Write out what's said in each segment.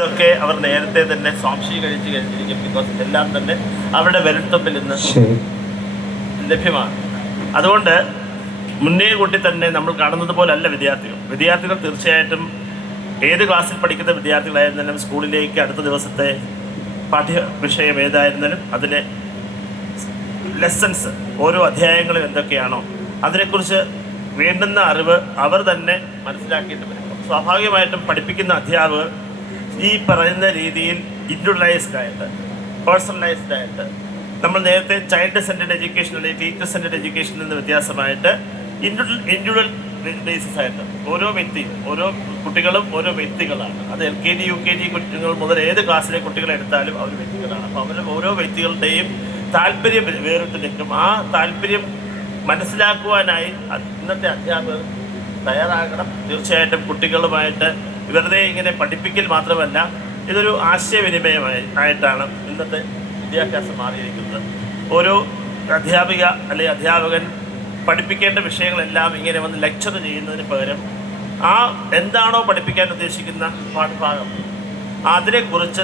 ഇതൊക്കെ അവർ നേരത്തെ തന്നെ സ്വാംശീകരിച്ച് കഴിഞ്ഞിരിക്കും. ബിക്കോസ് എല്ലാം തന്നെ അവരുടെ വിരൽത്തുമ്പിൽ ഇന്ന് ലഭ്യമാണ്. അതുകൊണ്ട് മുന്നേ കൂട്ടി തന്നെ നമ്മൾ കാണുന്നത് പോലല്ല വിദ്യാർത്ഥികൾ തീർച്ചയായിട്ടും ഏത് ക്ലാസ്സിൽ പഠിക്കുന്ന വിദ്യാർത്ഥികളായിരുന്നാലും സ്കൂളിലേക്ക് അടുത്ത ദിവസത്തെ പാഠ്യ വിഷയം ഏതായിരുന്നാലും അതിലെ ലെസൺസ് ഓരോ അധ്യായങ്ങളും എന്തൊക്കെയാണോ അതിനെക്കുറിച്ച് വേണ്ടുന്ന അറിവ് അവർ തന്നെ മനസ്സിലാക്കിയിട്ട് വരും. സ്വാഭാവികമായിട്ടും പഠിപ്പിക്കുന്ന അധ്യാപകർ ഈ പറയുന്ന രീതിയിൽ ഇൻഡിവിജ്വലൈസ്ഡ് ആയിട്ട് പേഴ്സണലൈസ്ഡ് ആയിട്ട് നമ്മൾ നേരത്തെ ചൈൽഡ് സെൻറ്റേഡ് എഡ്യൂക്കേഷൻ അല്ലെങ്കിൽ ടീച്ചർ സെൻറ്റേഡ് എഡ്യൂക്കേഷനിൽ നിന്ന് വ്യത്യാസമായിട്ട് ഇൻഡിവിജ്വൽ ബേസിസ് ആയിട്ട് ഓരോ കുട്ടികളും ഓരോ വ്യക്തികളാണ്. അത് LKG UKG കുട്ടികൾ മുതൽ ഏത് ക്ലാസ്സിലെ കുട്ടികളെ എടുത്താലും അവർ വ്യക്തികളാണ്. അപ്പോൾ അവർ ഓരോ വ്യക്തികളുടെയും താല്പര്യം വേറിട്ട് നിൽക്കും. ആ താല്പര്യം മനസ്സിലാക്കുവാനായി ഇന്നത്തെ അധ്യാപകർ തയ്യാറാകണം. തീർച്ചയായിട്ടും കുട്ടികളുമായിട്ട് വെറുതെ ഇങ്ങനെ പഠിപ്പിക്കൽ മാത്രമല്ല, ഇതൊരു ആശയവിനിമയമായിട്ടാണ് ഇന്നത്തെ വിദ്യാഭ്യാസം മാറിയിരിക്കുന്നത്. ഓരോ അധ്യാപിക അല്ലെങ്കിൽ അധ്യാപകൻ പഠിപ്പിക്കേണ്ട വിഷയങ്ങളെല്ലാം ഇങ്ങനെ വന്ന് ലെക്ചർ ചെയ്യുന്നതിന് പകരം എന്താണോ പഠിപ്പിക്കാൻ ഉദ്ദേശിക്കുന്ന പാഠഭാഗം അതിനെക്കുറിച്ച്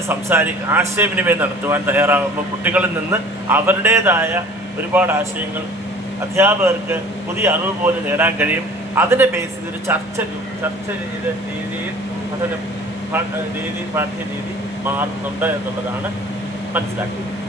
ആശയവിനിമയം നടത്തുവാൻ തയ്യാറാകുമ്പോൾ കുട്ടികളിൽ നിന്ന് അവരുടേതായ ഒരുപാട് ആശയങ്ങൾ അധ്യാപകർക്ക് പുതിയ അറിവ് പോലെ നേടാൻ കഴിയും. അതിൻ്റെ ബേസ് ചെയ്തൊരു ചർച്ച ചെയ്ത രീതിയിൽ പാഠ്യരീതി മാറുന്നുണ്ട് എന്നുള്ളതാണ് മനസ്സിലാക്കുന്നത്.